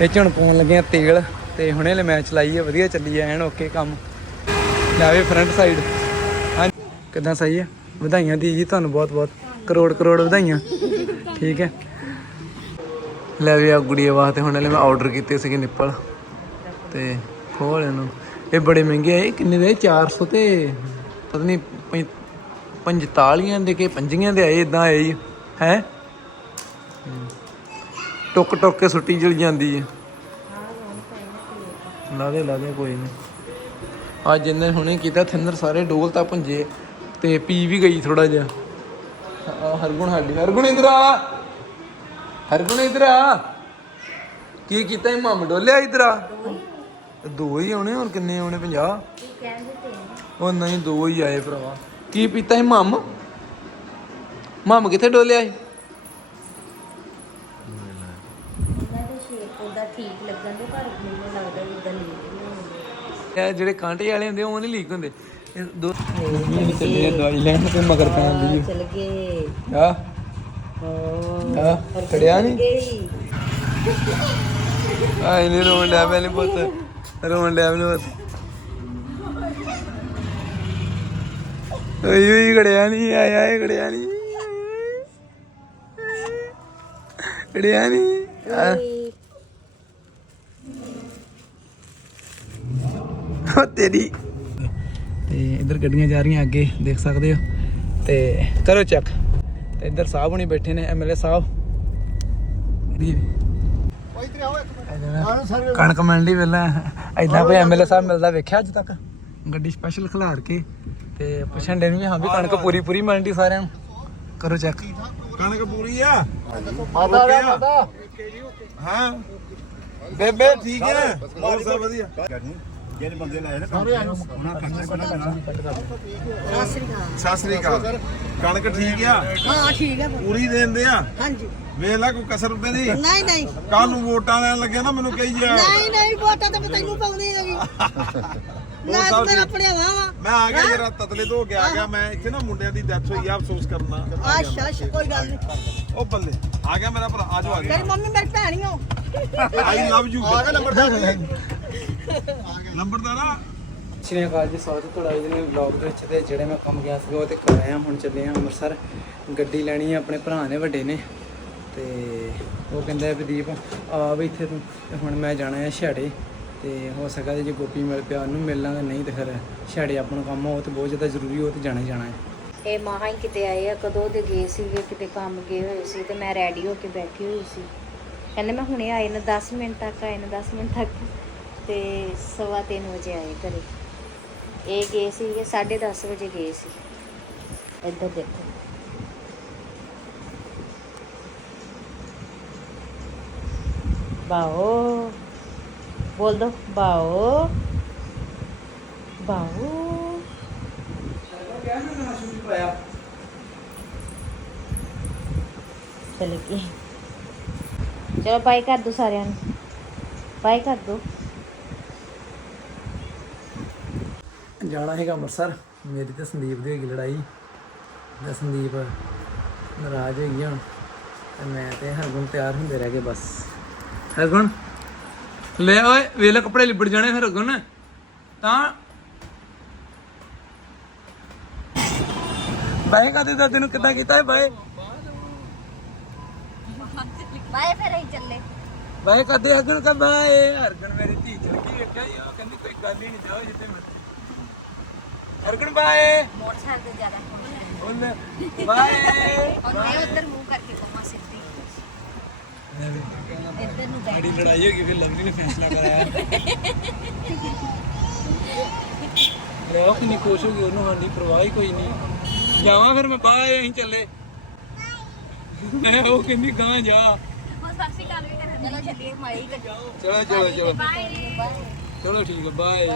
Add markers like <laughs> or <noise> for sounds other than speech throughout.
ਇਹ 'ਚ ਹੁਣ ਪਾਉਣ ਲੱਗੇ ਆ ਤੇਲ ਤੇ ਹੁਣੇ ਵਾਲੇ ਮੈਚ ਲਾਈ ਹੈ ਵਧੀਆ ਚੱਲੀ ਐਨ ਓਕੇ ਕੰਮ। ਲਾਵੇ ਫਰੰਟ ਸਾਈਡ ਹਾਂ ਕਿਦਾਂ ਸਹੀ ਹੈ ਵਧਾਈਆਂ ਦੀ ਜੀ ਤੁਹਾਨੂੰ ਬਹੁਤ ਬਹੁਤ। ਕਰੋੜ ਕਰੋੜ ਵਧਾਈਆਂ। ਠੀਕ ਹੈ। ਲੈ ਵੀ ਆ ਗੁੜੀਆ ਵਾਸਤੇ ਹੁਣ ਵਾਲੇ ਮੈਂ ਆਰਡਰ ਕੀਤੇ ਸੀਗੇ ਨਿੱਪਲ। ਤੇ ਖੋਲ ਇਹਨੂੰ। ਇਹ ਬੜੇ ਮਹਿੰਗੇ ਆਏ ਕਿੰਨੇ ਦੇ? 400 ਤੇ ਪਤਾ ਨਹੀਂ 45 ਦੇ ਕੇ ਪੰਜੀਆਂ ਦੇ ਆਏ ਇਦਾਂ ਆਏ ਜੀ। ਹੈ? ਟੁੱਕ ਟੁੱਕ ਕੇ ਸੁੱਟੀ ਚਲੀ ਜਾਂਦੀ ਹੈ। ਲਾ ਦੇ ਲਾ ਦੇ, ਕੋਈ ਨਹੀਂ। ਆ ਜਿੰਨੇ ਹੁਣੇ ਕੀਤਾ ਥਿੰਦਰ ਸਾਰੇ ਡੋਲ ਤਾਂ ਭੁੰਜੇ ਤੇ ਪੀ ਵੀ ਗਈ ਥੋੜਾ ਜਿਹਾ। ਆ ਹਰਗੁਣ ਸਾਡੀ ਹਰਗੁਣ ਇਧਰ ਆ। ਹਰਗੁਣ ਇਧਰ ਆ। ਕੀ ਕੀਤਾ ਇਹ ਮਾਮ ਡੋਲਿਆ ਇਧਰ ਆ। ਦੋ ਹੀ ਆਉਣੇ, ਹੋਰ ਕਿੰਨੇ ਆਉਣੇ? 50 ਉਹ ਨਹੀਂ, ਦੋ ਹੀ ਆਏ ਭਰਾਵਾ। ਕੀ ਪੀਤਾ ਸੀ? ਮਾਮ। ਮਮ ਕਿੱਥੇ ਡੋਲਿਆ ਸੀ ਉਹਨਾਂ ਦੇ ਸ਼ੇਪ ਉਹਦਾ ਠੀਕ ਲੱਗਣ ਦੇ ਪਰ ਮੈਨੂੰ ਲੱਗਦਾ ਜਿੱਦਾਂ ਲੀਕ ਨਹੀਂ ਹੁੰਦੀ ਇਹ ਜਿਹੜੇ ਕਾਂਟੇ ਵਾਲੇ ਹੁੰਦੇ, ਉਹ ਨਹੀਂ ਲੀਕ ਹੁੰਦੇ। ਇਹ ਦੋ ਇਹ ਚੱਲੇ ਦਵਾਈ ਲੈਣ ਤੇ ਮਗਰ ਪੈਣ ਦੀ ਚਲ ਗਏ ਆ ਆ ਖੜਿਆ ਨਹੀਂ? ਆ ਇਹਨੇ ਰੋਣ ਡਿਆ ਪਹਿਲੇ ਪੁੱਤ। ਰੋਣ ਡਿਆ ਮੈਨੂੰ ਪੁੱਤ। ਓਏ ਓਏ, ਖੜਿਆ ਨਹੀਂ ਆਇਆ ਇਹ ਖੜਿਆ ਨਹੀਂ ਖੜਿਆ ਨਹੀਂ ਆ ਉਹ ਤੇਰੀ। ਤੇ ਇੱਧਰ ਗੱਡੀਆਂ ਜਾ ਰਹੀਆਂ ਅੱਗੇ ਦੇਖ ਸਕਦੇ ਹੋ। ਤੇ ਕਰੋ ਚੈੱਕ ਤੇ ਇੱਧਰ ਸਾਹਿਬ ਹੁਣੀ ਬੈਠੇ ਨੇ ਐਮਐਲਏ ਸਾਹਿਬ। ਕਣਕ ਮੰਡੀ ਵੇਲਾ। ਐਦਾਂ ਕੋਈ ਐਮਐਲਏ ਸਾਹਿਬ ਮਿਲਦਾ ਵੇਖਿਆ ਅੱਜ ਤੱਕ? ਗੱਡੀ ਸਪੈਸ਼ਲ ਖਿਲਾਰ ਕੇ। ਤੇ ਪੁੱਛਣ ਦੇ ਨੂੰ ਵੀ ਹਾਂ ਵੀ ਕਣਕ ਪੂਰੀ ਪੂਰੀ ਮੰਡੀ ਸਾਰਿਆਂ ਨੂੰ। ਕਰੋ ਚੈੱਕ ਕਣਕ ਪੂਰੀ ਆ? ਮਾਤਾ ਦਾ ਮਾਤਾ। ਹਾਂ। ਬੇਬੇ ਠੀਕ ਹੈ? ਸਭ ਵਧੀਆ? ਜਿਹੜੇ ਬੰਦੇ ਲਾਏ ਨੇ ਸਾਰੇ ਉਹਨਾਂ ਕਰਨਾ ਪੈਣਾ ਪੈਣਾ। ਸਤਿ ਸ੍ਰੀ ਅਕਾਲ। ਕਣਕ ਠੀਕ ਆ? ਹਾਂ ਠੀਕ ਹੈ ਪੂਰੀ ਦੇਂਦੇ ਆ? ਹਾਂਜੀ। ਵੇਖ ਲੈ ਕੋਈ ਕਸਰ ਤੇ ਨਹੀਂ ਨਹੀਂ ਨਹੀਂ। ਕੱਲ ਨੂੰ ਵੋਟਾਂ ਲੈਣ ਲੱਗਿਆ ਨਾ ਮੈਨੂੰ ਕਹੀ ਜਾ। ਨਹੀਂ ਨਹੀਂ ਵੋਟਾਂ ਤਾਂ ਮੈਂ ਤੈਨੂੰ ਪਾਉਣੀ ਹੈਗੀ ਨਾ ਸਾਹਿਬ ਤੇਰਾ ਜੀ। ਪੜਿਆ ਵਾ। ਮੈਂ ਆ ਗਿਆ ਜਰਾ ਤਤਲੇ ਤੋਂ ਗਿਆ ਗਿਆ। ਮੈਂ ਇੱਥੇ ਨਾ ਮੁੰਡਿਆਂ ਦੀ ਡੈਥ ਹੋਈ ਆ ਅਫਸੋਸ ਕਰਨਾ। ਅੱਛਾ ਅੱਛਾ ਕੋਈ ਗੱਲ ਨਹੀਂ। ਉਹ ਬੱਲੇ ਆ ਗਿਆ ਮੇਰਾ ਭਰਾ ਆਜੋ ਆ ਗਿਆ ਤੇਰੀ ਮੰਮੀ ਮੇਰੀ ਭੈਣ ਹੀ ਹੋ ਆਈ ਲਵ ਯੂ ਆ ਗਿਆ ਨੰਬਰਦਾਰ ਨੰਬਰਦਾਰ। ਸ਼੍ਰੀ ਅਕਾਲ ਜੀ ਸਵਾਗਤ ਹੈ ਤੁਹਾਡਾ ਅੱਜ ਦੇ ਵਲੌਗ ਦੇ ਵਿੱਚ ਤੇ ਜਿਹੜੇ ਮੈਂ ਕੰਮ ਗਿਆ ਸੀਗਾ ਉਹ ਤੇ ਕਰ ਆਇਆ ਹੁਣ ਚੱਲੇ ਆ ਅੰਮ੍ਰਿਤਸਰ। ਗੱਡੀ ਲੈਣੀ ਆ ਆਪਣੇ ਭਰਾ ਨੇ ਵੱਡੇ ਨੇ। ਤੇ ਉਹ ਕਹਿੰਦਾ ਵੀ ਦੀਪ ਆ ਵੀ ਇੱਥੇ ਤੂੰ ਤੇ ਹੁਣ ਮੈਂ ਜਾਣਾ ਹੈ ਛਾੜੇ। ਤੇ ਹੋ ਸਕਦਾ ਜੇ ਗੋਪੀ ਮਿਲ ਪਿਆ ਉਹਨੂੰ ਮਿਲ ਲਾਂਗੇ ਨਹੀਂ ਤੇ ਫਿਰ ਛਾੜੇ ਆਪਾਂ ਨੂੰ ਕੰਮ ਉਹ ਤੇ ਬਹੁਤ ਜ਼ਿਆਦਾ ਜ਼ਰੂਰੀ ਉਹ ਤੇ ਜਾਣਾ ਹੀ ਜਾਣਾ ਹੈ ਇਹ ਮਹਾਂ ਹੀ ਕਿਤੇ ਆਏ ਆ ਕਦੋਂ ਦੇ ਗਏ ਸੀਗੇ ਕਿਤੇ ਕੰਮ ਗਏ ਹੋਏ ਸੀ ਤੇ ਮੈਂ ਰੈਡੀ ਹੋ ਕੇ ਬੈਠੀ ਹੋਈ ਸੀ। ਕਹਿੰਦੇ ਮੈਂ ਹੁਣੇ ਆਏ ਨੇ 10 ਮਿੰਟ ਤੱਕ ਆਏ ਨੇ 10 ਮਿੰਟ ਤੱਕ। ਤੇ ਸਵਾ ਤਿੰਨ ਵਜੇ ਆਏ ਘਰੇ। ਇਹ ਗਏ ਸੀਗੇ 10:30 ਵਜੇ ਗਏ ਸੀ। ਇੱਧਰ ਦੇਖੋ। ਬਾਓ। ਬੋਲ ਦੋ। ਬਾਓ। ਬਾਓ। ਚਲ ਗਏ ਚਲੋ ਬਾਈ ਕਰ ਦੋ ਸਾਰਿਆਂ ਨੂੰ। ਬਾਈ ਕਰ ਦੋ। ਜਾਣਾ ਹੈਗਾ ਅੰਮ੍ਰਿਤਸਰ। ਮੇਰੀ ਤੇ ਸੰਦੀਪ ਦੀ ਹੋਈ ਲੜਾਈ। ਤੇ ਸੰਦੀਪ ਨਾਰਾਜ਼ ਹੋ ਹੁਣ। ਤੇ ਮੈਂ ਤੇ ਹਰਗੁਣ ਤਿਆਰ ਹੁੰਦੇ ਰਹਿ ਗਏ ਬਸ। ਹਰਗੁਣ ਲੈ ਓਏ ਵੇਲੇ ਕੱਪੜੇ ਲਿਬੜ ਜਾਣੇ ਫਿਰ ਹਰਗੁਣ। ਤਾਂ ਬਾਏ ਕਾਦੇ ਦਾ ਤੈਨੂੰ ਕਿੱਦਾਂ ਕੀਤਾ ਹੈ ਬਾਏ ਬਾਈ ਫਿਰ ਅਸੀਂ ਚੱਲੇ। ਬਾਏ ਕਾਦੇ ਹਰਗੁਣ ਕਾ ਬਾਏ ਹਰਗੁਣ ਮੇਰੀ ਧੀ ਚਲ ਗਈ ਹੀ ਉਹ ਕਹਿੰਦੀ ਕੋਈ ਗੱਲ ਹੀ ਨਹੀਂ ਜਾਓ ਜਿੱਥੇ ਮੈਂ ਹਰਗੁਣ ਬਾਏ। ਮੋਟਰਸਾਈਕਲ ਤੇ ਜ਼ਿਆਦਾ ਬੋਲ ਬਾਏ। ਉਹਨੇ ਉੱਧਰ ਮੂੰਹ ਕਰਕੇ ਕੋਮਾ ਸਿੱਧੀ ਇੱਧਰ ਨੂੰ ਬੈਠ ਬੜੀ ਲੜਾਈ ਹੋ ਗਈ ਫਿਰ ਲਵਲੀ ਨੇ ਫੈਸਲਾ ਕਰਾਇਆ। ਰੋਕ ਨਹੀਂ ਖੁਸ਼ ਹੋ ਉਹਨੂੰ ਸਾਡੀ ਪਰਵਾਹ ਹੀ ਕੋਈ ਨਹੀਂ। ਜਾਵਾਂ ਫਿਰ ਮੈਂ ਬਾਹਰ ਅਸੀਂ ਚੱਲੇ। ਮੈਂ ਉਹ ਕਹਿੰਦੀ ਗਾਂ ਜਾ। ਚਲੋ ਚੱਲੀਏ ਮਾਈ ਤੇ ਚਲੋ ਚਲੋ ਚਲੋ। ਚਲੋ ਠੀਕ ਹੈ ਬਾਏ।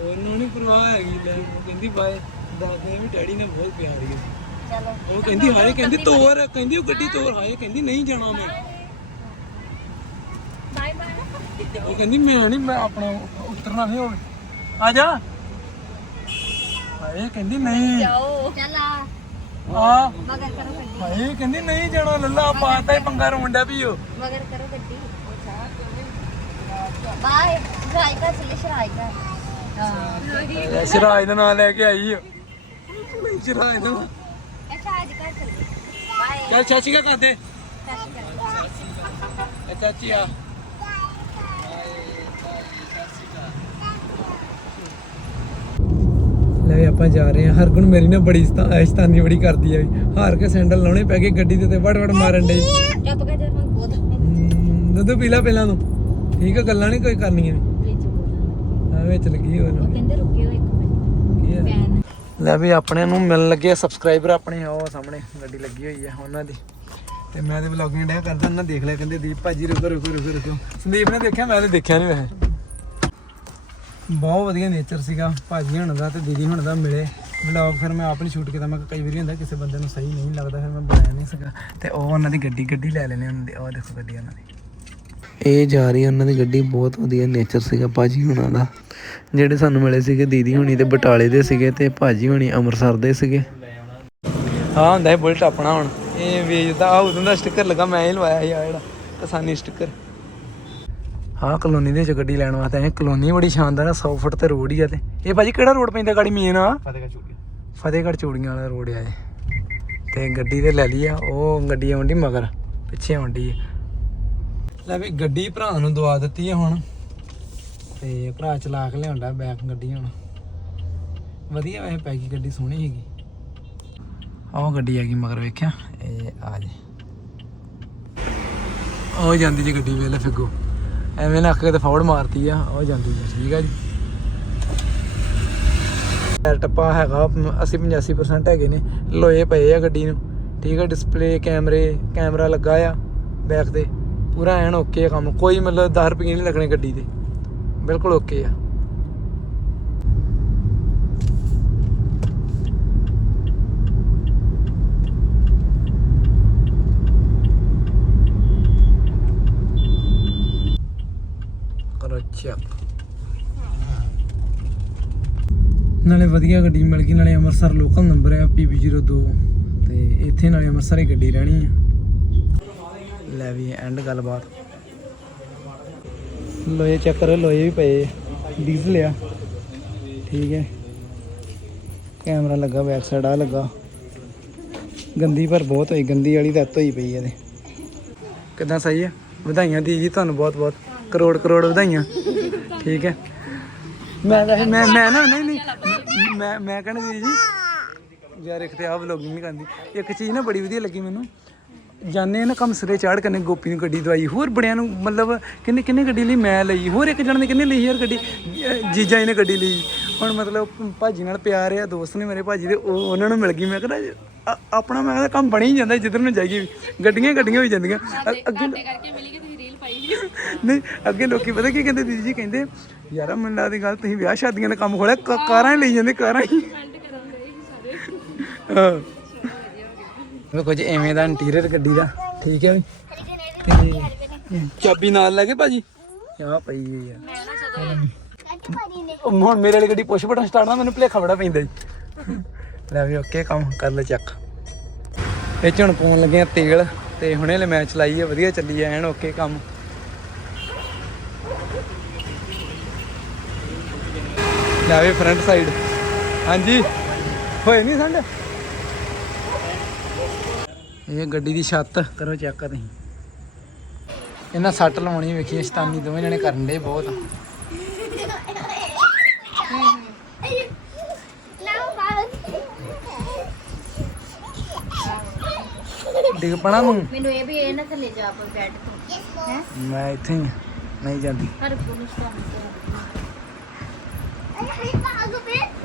ਉਹਨੂੰ ਨਹੀਂ ਪਰਵਾਹ ਹੈਗੀ ਲੈ ਉਹ ਕਹਿੰਦੀ ਬਾਏ ਦਾਦੇ ਵੀ ਡੈਡੀ ਨੇ ਬਹੁਤ ਪਿਆਰ ਹੀ ਚਲੋ। ਉਹ ਕਹਿੰਦੀ ਹਾਏ ਕਹਿੰਦੀ ਤੋਰ ਕਹਿੰਦੀ ਉਹ ਗੱਡੀ ਤੋਰ ਹਾਏ ਕਹਿੰਦੀ ਨਹੀਂ ਜਾਣਾ ਮੈਂ ਬਾਏ ਬਾਏ। ਉਹ ਕਹਿੰਦੀ ਮੈਂ ਨਹੀਂ ਮੈਂ ਆਪਣਾ ਉਤਰਨਾ ਨਹੀਂ ਹੋਵੇ। ਆ ਜਾ। ਹਾਏ ਕਹਿੰਦੀ ਨਹੀਂ। ਜਾਓ। ਚਲ ਆ। ਆ। ਮਗਰ ਕਰੋ ਗੱਡੀ। ਭਾਈ ਕਹਿੰਦੀ ਨਹੀਂ ਜਾਣਾ ਲੱਲਾ ਪਾਤਾ ਹੀ ਪੰਗਾ ਰੋਂਡਾ ਵੀ ਉਹ। ਮਗਰ ਕਰੋ ਗੱਡੀ। ਬਾਏ। ਚੱਲੇ ਸ਼ਰਾਇਕਾ। ਹਾਂ। ਦਾ ਨਾਂ ਲੈ ਕੇ ਆਈ ਓ ਸ਼ਰਾਜ ਦਾ ਨਾਂ। ਅੱਛਾ ਅੱਜ ਘਰ ਚੱਲੇ। ਬਾਏ। ਚੱਲ ਚਾਚੀ ਕਾ ਕਰਦੇ। ਇਹ ਚਾਚੀ ਆ। ਲੈ ਆਪਾਂ ਜਾ ਰਹੇ ਹਾਂ। ਹਰਗੁਣ ਮੇਰੀ ਨਾ ਬੜੀ ਸਤਾ- ਸ਼ੈਤਾਨੀ ਬੜੀ ਕਰਦੀ ਆ ਹਾਰ ਕੇ ਸੈਂਡਲ ਲਾਉਣੇ ਪੈ ਗਏ ਗੱਡੀ ਦੇ ਤੇ। ਵੜ ਵੜ ਮਾਰਨ ਡਈ। ਚੁੱਪ ਕਰ ਜਾ ਮੈਂ ਹਮ, ਦੁੱਧ ਪੀ ਲੈ ਪਹਿਲਾਂ ਤੂੰ। ਠੀਕ ਆ ਗੱਲਾਂ ਨਹੀਂ ਕੋਈ ਕਰਨੀਆਂ। ਵਿੱਚ ਲੱਗੀ ਹੋਈ ਉਹ ਕਹਿੰਦੇ ਰੁਕਿਓ ਇੱਕ ਮਿੰਟ। ਕੀ ਪੈਨ ਲੈ ਵੀ ਆਪਣੇ ਨੂੰ ਮਿਲਣ ਲੱਗੇ ਸਬਸਕ੍ਰਾਈਬਰ ਆਪਣੇ ਉਹ ਸਾਹਮਣੇ ਗੱਡੀ ਲੱਗੀ ਹੋਈ ਹੈ ਉਹਨਾਂ ਦੀ। ਤੇ ਮੈਂ ਤੇ ਵਲੌਗਿੰਗ ਡਿਆ ਕਰਦਾ ਉਹਨਾਂ ਦੇਖ ਲਿਆ ਕਹਿੰਦੇ ਦੀਪ ਭਾਜੀ ਰੁਕੋ ਰੁਕੋ ਰੁਕੋ ਰੁਕੋ। ਸੰਦੀਪ ਨੇ ਦੇਖਿਆ ਮੈਂ ਤੇ ਦੇਖਿਆ ਨਹੀਂ ਵੈਸੇ। ਬਹੁਤ ਵਧੀਆ ਨੇਚਰ ਸੀਗਾ ਭਾਜੀ ਹੁਣ ਦਾ ਤੇ ਦੀਦੀ ਹੁਣ ਦਾ ਮਿਲੇ। ਵਲੌਗ ਫਿਰ ਮੈਂ ਆਪ ਨਹੀਂ ਸ਼ੂਟ ਕੀਤਾ ਮੈਂ ਕਿਹਾ ਕਈ ਵਾਰੀ ਹੁੰਦਾ ਕਿਸੇ ਬੰਦੇ ਨੂੰ ਸਹੀ ਨਹੀਂ ਲੱਗਦਾ ਫਿਰ ਮੈਂ ਬਣਾਇਆ ਨਹੀਂ ਸੀਗਾ। ਤੇ ਉਹ ਉਹਨਾਂ ਦੀ ਗੱਡੀ ਗੱਡੀ ਲੈ ਲੈਣੇ ਉਹਨਾਂ ਦੀ ਉਹ ਦੇਖੋ ਗੱਡੀ ਉਹਨਾਂ ਦੀ। ਇਹ ਜਾ ਰਹੀ ਹੈ ਉਹਨਾਂ ਦੀ ਗੱਡੀ ਬਹੁਤ ਵਧੀਆ ਨੇਚਰ ਸੀਗਾ ਭਾਜੀ ਹੁਣਾਂ ਦਾ। ਜਿਹੜੇ ਸਾਨੂੰ ਮਿਲੇ ਸੀਗੇ ਦੀਦੀ ਹੁਣੀ ਤੇ ਬਟਾਲੇ ਦੇ ਸੀਗੇ ਤੇ ਭਾਜੀ ਹੁਣੀ ਅੰਮ੍ਰਿਤਸਰ ਦੇ ਸੀਗੇ। ਹਾਂ ਹੁੰਦਾ ਹੈ ਬੁਲਟ ਆਪਣਾ ਹੁਣ। ਇਹ ਵੇਚਦਾ ਆ ਉਦੋਂ ਦਾ ਸਟicker ਲੱਗਾ ਮੈਂ ਹੀ ਲਵਾਇਆ ਸੀ ਆ ਜਿਹੜਾ ਕਿਸਾਨੀ ਸਟicker ਹਾਂ ਕਲੋਨੀ ਦੇ ਵਿੱਚ ਗੱਡੀ ਲੈਣ ਵਾਸਤੇ ਆਏ ਕਲੋਨੀ ਬੜੀ ਸ਼ਾਨਦਾਰ ਹੈ 100 ਫੁੱਟ ਤੇ ਰੋਡ ਹੀ ਆ ਤੇ। ਇਹ ਭਾਜੀ ਕਿਹੜਾ ਰੋਡ ਪੈਂਦਾ ਗਾੜੀ ਮੇਨ ਆ? ਫਤਿਹਗੜ੍ਹ ਚੂੜੀ ਫਤਿਹਗੜ੍ਹ ਚੂੜੀਆਂ ਵਾਲਾ ਰੋਡ ਆ ਇਹ। ਤੇ ਗੱਡੀ ਤੇ ਲੈ ਲਈ ਆ ਉਹ ਗੱਡੀ ਆਉਂਦੀ ਮਗਰ ਪਿੱਛੇ ਆਉਂਦੀ ਹੈ ਲੈ ਵੀ ਗੱਡੀ ਭਰਾ ਨੂੰ ਦਵਾ ਦਿੱਤੀ ਹੈ ਹੁਣ। ਤੇ ਭਰਾ ਚਲਾ ਕੇ ਲਿਆਉਂਦਾ ਬੈਕ ਗੱਡੀ ਹੁਣ। ਵਧੀਆ ਵੈਸੇ ਪੈ ਗਈ ਗੱਡੀ, ਸੋਹਣੀ ਹੈਗੀ ਆਹ ਗੱਡੀ ਹੈਗੀ ਮਗਰ ਵੇਖਿਆ, ਇਹ ਆ ਜੇ। ਉਹ ਜਾਂਦੀ ਜੀ ਗੱਡੀ ਵੇਲੇ ਫਿੱਗੋ। ਐਵੇਂ ਨਾ ਅੱਖ ਕੇ ਤੇ ਫੌੜ ਮਾਰਤੀ ਆ, ਉਹ ਜਾਂਦੀ ਜੀ, ਠੀਕ ਆ ਜੀ। ਟਾਇਰ ਟੱਪਾ ਹੈਗਾ 80 85% ਹੈਗੇ ਨੇ ਲੋਏ ਪਏ ਆ ਗੱਡੀ ਨੂੰ, ਠੀਕ ਆ ਡਿਸਪਲੇ ਕੈਮਰੇ ਕੈਮਰਾ ਲੱਗਾ ਆ ਬੈਕ ਤੇ। ਪੂਰਾ ਐਨ ਓਕੇ ਆ ਕੰਮ, ਕੋਈ ਮਤਲਬ 10 ਰੁਪਏ ਨਹੀਂ ਲੱਗਣੇ ਗੱਡੀ ਤੇ ਬਿਲਕੁਲ ਓਕੇ ਆ। ਕਰੋ ਚੈੱਕ ਨਾਲੇ ਵਧੀਆ ਗੱਡੀ ਮਿਲ ਗਈ ਨਾਲੇ ਅੰਮ੍ਰਿਤਸਰ ਲੋਕਲ ਨੰਬਰ ਹੈ PB02 ਤੇ ਇੱਥੇ ਨਾਲੇ ਅੰਮ੍ਰਿਤਸਰ ਹੀ ਗੱਡੀ ਰਹਿਣੀ ਆ। ਲੈ ਵੀ ਐਂਡ ਗੱਲਬਾਤ। ਲੋਏ ਚੈੱਕ ਕਰੋ ਲੋਏ ਵੀ ਪਏ। ਡੀਜ਼ਲ ਆ। ਠੀਕ ਹੈ। ਕੈਮਰਾ ਲੱਗਾ ਬੈਕ ਸਾਈਡ ਆ ਲੱਗਾ। ਗੰਦੀ ਪਰ ਬਹੁਤ ਹੋਈ, ਗੰਦੀ ਵਾਲੀ ਤਾਂ ਹੋਈ ਪਈ ਇਹਦੇ। ਕਿਦਾਂ ਸਹੀ ਹੈ ਵਧਾਈਆਂ ਦੀ ਜੀ ਤੁਹਾਨੂੰ ਬਹੁਤ ਬਹੁਤ। ਕਰੋੜ ਕਰੋੜ ਵਧਾਈਆਂ। ਠੀਕ ਹੈ। ਮੈਂ ਵੈਸੇ ਮੈਂ ਮੈਂ ਨਾ, ਨਹੀਂ ਨਹੀਂ। ਮੈਂ- ਮੈਂ ਮੈਂ ਕਹਿੰਦਾ ਜੀ, ਯਾਰ ਇੱਕ ਤੇ ਆਹ ਵਲੋਗਿੰਗ ਨਹੀਂ ਕਰਦੀ ਇੱਕ ਚੀਜ਼ ਨਾ ਬੜੀ ਵਧੀਆ ਲੱਗੀ ਮੈਨੂੰ। ਜਾਣੇ ਨਾ ਕੰਮ ਸਿਰੇ ਚਾੜ ਕਰਨੇ ਗੋਪੀ ਨੂੰ ਗੱਡੀ ਦਵਾਈ ਹੋਰ ਬੜਿਆਂ ਨੂੰ ਮਤਲਬ ਕਿੰਨੇ ਕਿੰਨੇ ਗੱਡੀ ਲਈ ਮੈਂ ਲਈ ਹੋਰ ਇੱਕ ਜਣ ਨੇ ਕਿੰਨੇ ਲਈ ਯਾਰ ਗੱਡੀ ਜੀਜਾ ਜੀ ਨੇ ਗੱਡੀ ਲਈ। ਹੁਣ ਮਤਲਬ ਭਾਜੀ ਨਾਲ ਪਿਆਰ ਆ ਦੋਸਤ ਨੇ ਮੇਰੇ ਭਾਜੀ ਦੇ ਉਹ ਉਹਨਾਂ ਨੂੰ ਮਿਲ ਗਈ ਮੈਂ ਕਹਿੰਦਾ ਆਪਣਾ ਮੈਂ ਕਹਿੰਦਾ ਕੰਮ ਬਣੀ ਜਾਂਦਾ ਜਿੱਧਰ ਨੂੰ ਜਾਈਏ ਗੱਡੀਆਂ ਹੀ ਗੱਡੀਆਂ ਹੋਈ ਜਾਂਦੀਆਂ। ਅੱਗੇ ਨਹੀਂ ਅੱਗੇ ਲੋਕੀ ਪਤਾ ਕੀ ਕਹਿੰਦੇ ਦੀਦੀ ਜੀ ਕਹਿੰਦੇ ਯਾਰ ਮੈਨੂੰ ਲੱਗਦੀ ਗੱਲ ਤੁਸੀਂ ਵਿਆਹ ਸ਼ਾਦੀਆਂ ਦਾ ਕੰਮ ਖੋਲਿਆ ਕਾਰਾਂ ਹੀ ਲਈ ਜਾਂਦੇ ਕਾਰਾਂ ਹੀ ਹਾਂ। ਵੇ ਕੁਝ ਐਵੇਂ ਦਾ ਇੰਟੀਰੀਅਰ ਗੱਡੀ ਦਾ ਠੀਕ ਹੈ ਵੀ? ਤੇ ਚਾਬੀ ਨਾਲ ਲੈ ਕੇ ਭਾਜੀ? ਆ ਪਈ ਹੈ ਯਾਰ ਉਹ ਹੁਣ ਮੇਰੇ ਵਾਲੀ ਗੱਡੀ ਪੁਸ਼ ਬਟਨ ਸਟਾਰਟ ਨਾ ਮੈਨੂੰ ਭਲੇਖਾ ਬੜਾ ਪੈਂਦਾ ਜੀ। ਲੈ ਵੀ ਓਕੇ ਕੰਮ ਕਰ ਲੈ ਚੱਕ। ਇਹ 'ਚ ਹੁਣ ਪਾਉਣ ਲੱਗੇ ਆ ਤੇਲ ਤੇ ਹੁਣੇ ਲੈ ਮੈਂ ਚਲਾਈ ਹੈ ਵਧੀਆ ਚੱਲੀ ਐਨ ਓਕੇ ਕੰਮ। ਲਾਵੇ ਫਰੰਟ ਸਾਈਡ ਹਾਂਜੀ। ਹੋਏ ਨਹੀਂ ਸੰਡ ਇਹ ਗੱਡੀ ਦੀ ਛੱਤ। ਕਰੋ ਚੈੱਕ ਤੁਸੀਂ। ਇਹਨਾਂ ਸੱਟ ਲਾਉਣੀ ਵੇਖੀ ਸ਼ਤਾਨੀ ਦੋਵੇਂ ਜਣੇ ਕਰਨ ਦੇ ਬਹੁਤ। ਡਿੱਗ ਪਣਾ ਨੂੰ ਮੈਨੂੰ ਇਹ ਵੀ ਇਹ ਨਾ ਥੱਲੇ ਜਾ ਪੋ ਬੈੱਡ ਤੋਂ। ਹੈ? ਮੈਂ ਇੱਥੇ ਹੀ ਨਹੀਂ ਜਾਂਦੀ। ਪਰ ਪੁਲਿਸ ਤੋਂ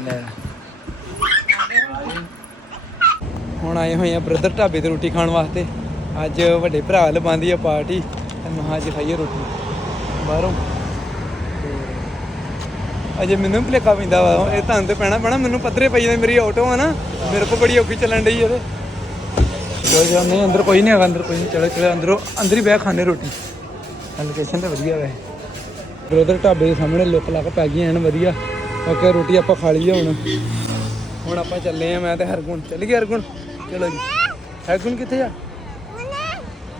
ਲੈ। ਹੁਣ ਆਏ ਹੋਏ ਆ ਬ੍ਰਦਰ ਢਾਬੇ ਤੇ ਰੋਟੀ ਖਾਣ ਵਾਸਤੇ। ਅੱਜ ਵੱਡੇ ਭਰਾ ਲਵਾਂਦੀ ਆ ਪਾਰਟੀ ਤੇ ਮਹਾਂ ਅੱਜ ਖਾਈਏ ਰੋਟੀ। ਬਾਹਰੋਂ। ਅਜੇ ਮੈਨੂੰ ਵੀ ਭੁਲੇਖਾ ਪੈਂਦਾ ਵਾ, ਇਹ ਤਾਂ ਤੇ ਪੈਣਾ ਪੈਣਾ, ਮੈਨੂੰ ਪੱਧਰੇ ਪਈ ਜਾਂਦੇ, ਮੇਰੀ ਆਟੋ ਆ ਨਾ, ਮੇਰੇ ਕੋ ਬੜੀ ਔਖੀ ਚੱਲਣ ਡਈ ਇਹਦੇ। ਚਲੋ ਚਲੋ ਨਹੀਂ ਅੰਦਰ ਕੋਈ ਨਹੀਂ ਹੈਗਾ, ਅੰਦਰ ਕੋਈ ਨਹੀਂ ਚਲੋ ਚਲੋ, ਅੰਦਰੋਂ, ਅੰਦਰ ਹੀ ਬਹਿ ਖਾਣੇ ਰੋਟੀ। ਲੋਕੇਸ਼ਨ ਤਾਂ ਵਧੀਆ ਵੈ ਬ੍ਰਦਰ ਢਾਬੇ ਦੇ ਸਾਹਮਣੇ ਲੁੱਕ ਲੱਕ ਪੈ ਗਈਆਂ ਐਨ ਵਧੀਆ। ਓਕੇ ਰੋਟੀ ਆਪਾਂ ਖਾ ਲਈ ਹੁਣ। ਹੁਣ ਆਪਾਂ ਚੱਲੇ ਆ, ਮੈਂ ਤੇ ਹਰਗੁਣ, ਚੱਲ ਗਏ ਹਰਗੁਣ। ਚਲੋ ਜੀ। ਹਰਗੁਣ ਕਿੱਥੇ ਆ?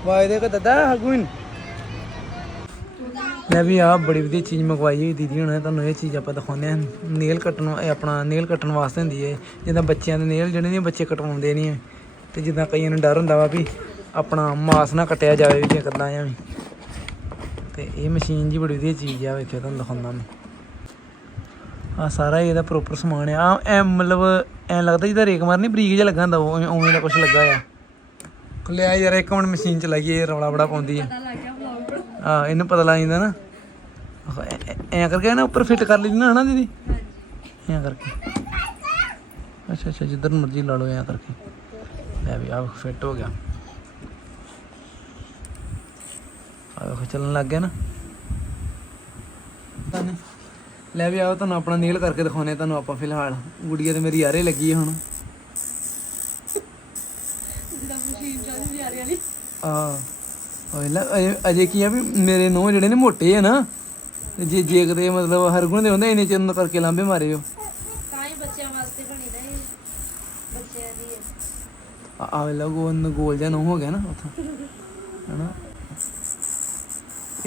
ਵਾਏ ਦੇ ਕੋ ਦਦਾ ਹਰਗੁਣ। ਮੈਂ ਵੀ ਆ ਬੜੀ ਵਧੀਆ ਚੀਜ਼ ਮੰਗਵਾਈ ਹੋਈ ਦੀਦੀ ਹੁਣ ਤੁਹਾਨੂੰ ਇਹ ਚੀਜ਼ ਆਪਾਂ ਦਿਖਾਉਂਦੇ ਹਾਂ। ਨੇਲ ਕੱਟਣ ਇਹ ਆਪਣਾ ਨੇਲ ਕੱਟਣ ਵਾਸਤੇ ਹੁੰਦੀ ਹੈ। ਜਿੱਦਾਂ ਬੱਚਿਆਂ ਦੇ ਨੇਲ, ਜਿਹੜੇ ਨੇ ਬੱਚੇ ਕਟਵਾਉਂਦੇ ਨਹੀਂ ਹੈ। ਤੇ ਜਿੱਦਾਂ ਕਈਆਂ ਨੂੰ ਡਰ ਹੁੰਦਾ ਵਾ ਵੀ ਆਪਣਾ ਮਾਸ ਨਾ ਕੱਟਿਆ ਜਾਵੇ ਵੀ ਜਾਂ ਕਿੱਦਾਂ ਆ ਵੀ। ਤੇ ਇਹ ਮਸ਼ੀਨ ਜੀ ਬੜੀ ਵਧੀਆ ਚੀਜ਼ ਆ, ਵੇਖਿਓ, ਤੁਹਾਨੂੰ ਦਿਖਾਉਂਦਾ ਮੈਂ। ਆ ਸਾਰਾ ਇਹਦਾ ਪ੍ਰੋਪਰ ਸਮਾਨ ਆ। ਐ ਮਤਲਬ ਐ ਲੱਗਦਾ ਜਿੱਦਾਂ ਰੇਕ ਮਾਰਨੀ ਬਰੀਕ ਜਿਹਾ ਲੱਗਾ ਹੁੰਦਾ ਉਹ ਉਵੇਂ ਦਾ ਕੁਝ ਲੱਗਾ ਆ। ਲਿਆ ਯਾਰ ਇੱਕ ਮਿੰਟ ਮਸ਼ੀਨ ਚਲਾਈਏ ਇਹ ਰੌਲਾ ਬੜਾ ਪਾਉਂਦੀ ਆ। ਆ ਇਹਨੂੰ ਪਤਾ ਲੱਗ ਜਾਂਦਾ ਨਾ। ਐ- ਕਰਕੇ ਨਾ ਉੱਪਰ ਫਿੱਟ ਕਰ ਲਈ ਨਾ ਹਨਾ ਦੀਦੀ? ਐਂ ਕਰਕੇ। ਅੱਛਾ ਅੱਛਾ ਜਿੱਧਰ ਮਰਜ਼ੀ ਲਾ ਲਓ ਐਂ ਕਰਕੇ। ਲੈ ਵੀ ਆ ਫਿੱਟ ਹੋ ਗਿਆ। ਆ ਚੱਲਣ ਲੱਗ ਗਿਆ ਨਾ। ਲੈ ਵੀ ਆਓ ਤੁਹਾਨੂੰ ਆਪਣਾ ਨੀਲ ਕਰਕੇ ਦਿਖਾਉਨੇ ਤੁਹਾਨੂੰ ਆਪਾਂ ਫਿਲਹਾਲ। ਗੁੜੀਆ ਤੇ ਮੇਰੀ ਯਾਰੇ ਲੱਗੀ ਹੈ ਹੁਣ। ਆ ਓਏ ਲੈ ਅਜੇ- ਕੀ ਆ ਵੀ ਮੇਰੇ ਨੋ ਜਿਹੜੇ ਨੇ ਮੋਟੇ ਆ ਨਾ ਜੇ ਜੇ ਕਦੇ ਮਤਲਬ ਹਰਗੁਣ ਦੇ ਹੁੰਦੇ ਇਹਨੇ ਚਿਰ ਕਰਕੇ ਲਾਂਬੇ ਮਾਰੇ ਹੋ ਤਾਂ ਹੀ ਬੱਚਿਆਂ ਵਾਸਤੇ ਬਣੀ ਦਾ ਇਹ ਬੱਚਿਆਂ ਦੀ ਆ ਆ ਵੇਲਾ ਗੋਲ ਗੋਲ ਜਿਹਾ ਨੋ ਹੋ ਗਿਆ ਨਾ ਉੱਥੋਂ। <laughs> ਹਨਾ?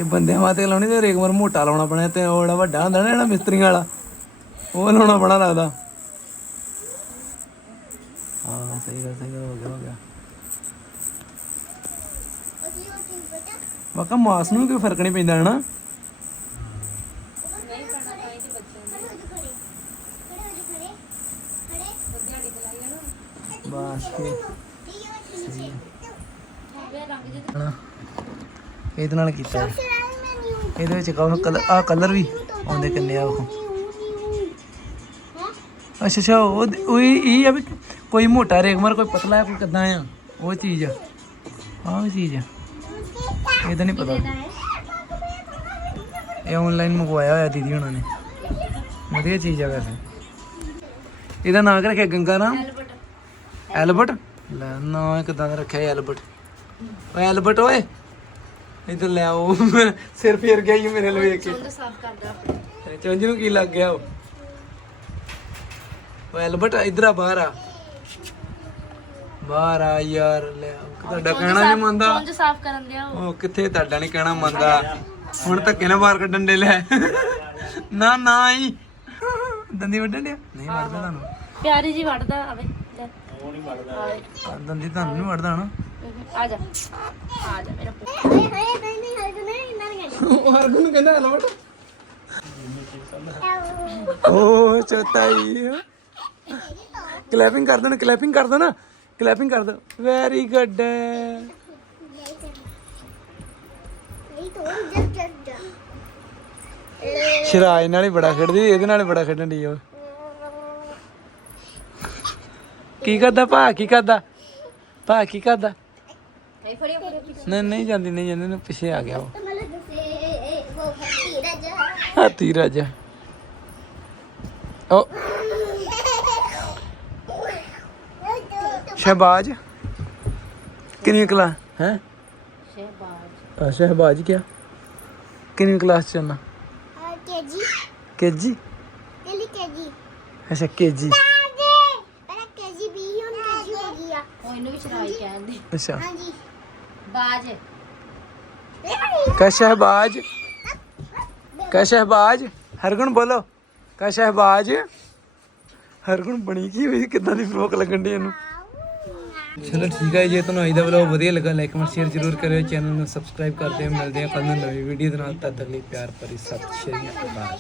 ਇਹ ਬੰਦਿਆਂ ਵਾਸਤੇ ਲਾਉਣੀ ਤੇ ਰੇਕ ਵਾਰ ਮੋਟਾ ਲਾਉਣਾ ਪੈਣਾ ਤੇ ਉਹ ਜਿਹੜਾ ਵੱਡਾ ਹੁੰਦਾ ਨਾ ਜਿਹੜਾ ਮਿਸਤਰੀਆਂ ਵਾਲਾ ਉਹ ਲਾਉਣਾ ਬੜਾ ਲੱਗਦਾ। ਹਾਂ ਸਹੀ ਗੱਲ ਸਹੀ ਗੱਲ ਹੋ ਗਿਆ ਹੋ ਗਿਆ। ਵਾਕਾ ਮਾਸ ਨੂੰ ਕੋਈ ਫ਼ਰਕ ਨਹੀਂ ਪੈਂਦਾ ਹਨਾ? ਬਸ ਇਹਦੇ ਨਾਲ ਕੀਤਾ। ਇਹਦੇ ਵਿੱਚ ਕਲਰ ਆ ਕਲਰ ਵੀ ਆਉਂਦੇ ਕਿੰਨੇ ਆ ਉਹ ਅੱਛਾ ਅੱਛਾ ਉਹ ਉਹ ਇਹ ਇਹ ਆ ਵੀ ਕੋਈ ਮੋਟਾ ਰੇਗਮਰ ਕੋਈ ਪਤਲਾ ਹੈ ਕੋਈ ਕਿੱਦਾਂ ਆ? ਉਹ ਚੀਜ਼ ਆ। ਆਹ ਚੀਜ਼ ਆ। ਇਹਦਾ ਨਹੀਂ ਪਤਾ। ਇਹ ਆਨਲਾਈਨ ਮੰਗਵਾਇਆ ਹੋਇਆ ਦੀਦੀ ਉਹਨਾਂ ਨੇ। ਵਧੀਆ ਚੀਜ਼ ਆ ਵੈਸੇ। ਇਹਦਾ ਨਾਂ ਰੱਖਿਆ ਗੰਗਾ ਨਾਮ ਐਲਬਰਟ। ਲੈ ਨਾਂ ਕਿਦਾਂ ਰੱਖਿਆ ਐਲਬਰਟ? ਓਏ ਐਲਬਰਟ ਓਏ। ਇਧਰ ਲੈ ਆਓ। ਸਿਰ ਫੇਰ ਗਿਆ ਹੀ ਮੇਰੇ ਲਈ ਵੇਖ ਕੇ ਸਾਫ਼ ਕਰਦਾ ਨੂੰ ਕੀ ਲੱਗ ਗਿਆ ਉਹ? ਓਏ ਐਲਬਰਟ ਇਧਰ ਆ ਬਾਹਰ ਆ। ਬਾਹਰ ਆ ਯਾਰ ਲੈ ਆਓ। ਤੁਹਾਡਾ ਕਹਿਣਾ ਨਹੀਂ ਮੰਨਦਾ। ਚੁੰਝ ਸਾਫ਼ ਕਰਨ ਦਿਆ ਉਹ। ਕਿੱਥੇ ਤੁਹਾਡਾ ਨਹੀਂ ਕਹਿਣਾ ਮੰਨਦਾ। ਹੁਣ ਧੱਕੇ ਨਾ ਬਾਹਰ ਕੱਢਣ ਦੇ ਲੈ। ਨਾ ਨਾ ਹੀ ਦੰਦੀ ਵੱਢਣ ਡਿਆ? ਨਹੀਂ ਵੱਢਦਾ ਤੁਹਾਨੂੰ। ਪਿਆਰੀ ਜੀ ਵੜਦਾ ਆਵੇ ਲੈ। ਆ, ਦੰਦੀ ਤੁਹਾਨੂੰ ਨਹੀਂ ਵੱਢਦਾ ਹਨਾ? ਆ ਜਾ। ਆ ਜਾ ਮੇਰਾ ਪੁੱਤ। ਹਾਏ ਹਾਏ ਨਹੀਂ ਨਹੀਂ ਹਾਏ ਨਹੀਂ ਨਾ ਨਹੀਂ ਉਹ ਹਰਗੁਣ ਕਹਿੰਦਾ ਐਲਬਰਟ ਓ ਚੋਤਾਈ ਕਲੈਪਿੰਗ ਕਰ ਦੋ ਕਲੈਪਿੰਗ ਕਰ ਦੋ ਕਲੈਪਿੰਗ ਕਰ ਦੋ। ਵੈਰੀ ਗੁੱਡ ਨਹੀਂ ਤੋਂ ਜਦ ਜਦ ਸ਼ਰਾਜ ਨਾਲ ਹੀ ਬੜਾ ਖੇਡਦੀ, ਇਹਦੇ ਨਾਲ ਹੀ ਬੜਾ ਖੇਡਣ ਦੀ ਉਹ। ਕੀ ਕਰਦਾ ਭਾ, ਕੀ ਕਰਦਾ? ਭਾ, ਕੀ ਕਰਦਾ? ਨਹੀਂ ਨਹੀਂ ਨਹੀਂ ਜਾਂਦੀ ਨਹੀਂ ਜਾਂਦੀ ਨੂੰ ਪਿੱਛੇ ਆ ਗਿਆ ਉਹ। ਉਹ ਹਾਥੀ ਰਾਜਾ। ਓ। ਸ਼ਹਬਾਜ। ਕਿੰਨੀ ਕਲਾ ਹੈ? ਸ਼ਹਿਬਾਜ਼। ਸ਼ਹਬਾਜ ਕੀ ਕਿੰਨੀ ਕਲਾਸ ਚ ਆ ਕੇਜੀ। ਕੇਜੀ? ਤੇਲੀ ਕੇਜੀ। ਅੱਛਾ ਕੇਜੀ। ਪਹਿਲਾਂ ਕੇਜੀ ਵੀ ਹੁਣ ਕੇਜੀ ਹੋ ਗਈ ਆ। ਉਹ ਇਹਨੂੰ ਵੀ ਚਰਾਈ ਕਹਿੰਦੇ। ਅੱਛਾ। ਹਾਂਜੀ। ਬਾਜ। ਕਾ ਸ਼ਹਬਾਜ ਕਾ ਸ਼ਹਬਾਜ ਹਰਗੁਣ ਬੋਲੋ। ਕਾ ਸ਼ਹਬਾਜ ਹਰਗੁਣ ਬਣੀ ਕੀ ਹੋਈ? ਕਿੱਦਾਂ ਦੀ ਫਰੋਕ ਲੱਗਣ ਦੀ ਇਹਨੂੰ? ਚਲੋ ਠੀਕ ਹੈ ਜੇ ਤੁਹਾਨੂੰ ਅੱਜ ਦਾ ਵਲੌਗ ਵਧੀਆ ਲੱਗਾ ਲਾਈਕ ਕਮੈਂਟ ਸ਼ੇਅਰ ਜ਼ਰੂਰ ਕਰਿਓ। ਚੈਨਲ ਨੂੰ ਸਬਸਕ੍ਰਾਈਬ ਕਰਦੇ ਹੋ ਮਿਲਦੇ ਹਾਂ ਕੱਲ ਨੂੰ ਨਵੀਂ ਵੀਡੀਓ ਦੇ ਨਾਲ। ਤਦ ਤੱਕ ਲਈ ਪਿਆਰ ਭਰੀ ਸਤਿ ਸ਼੍ਰੀ ਅਕਾਲ।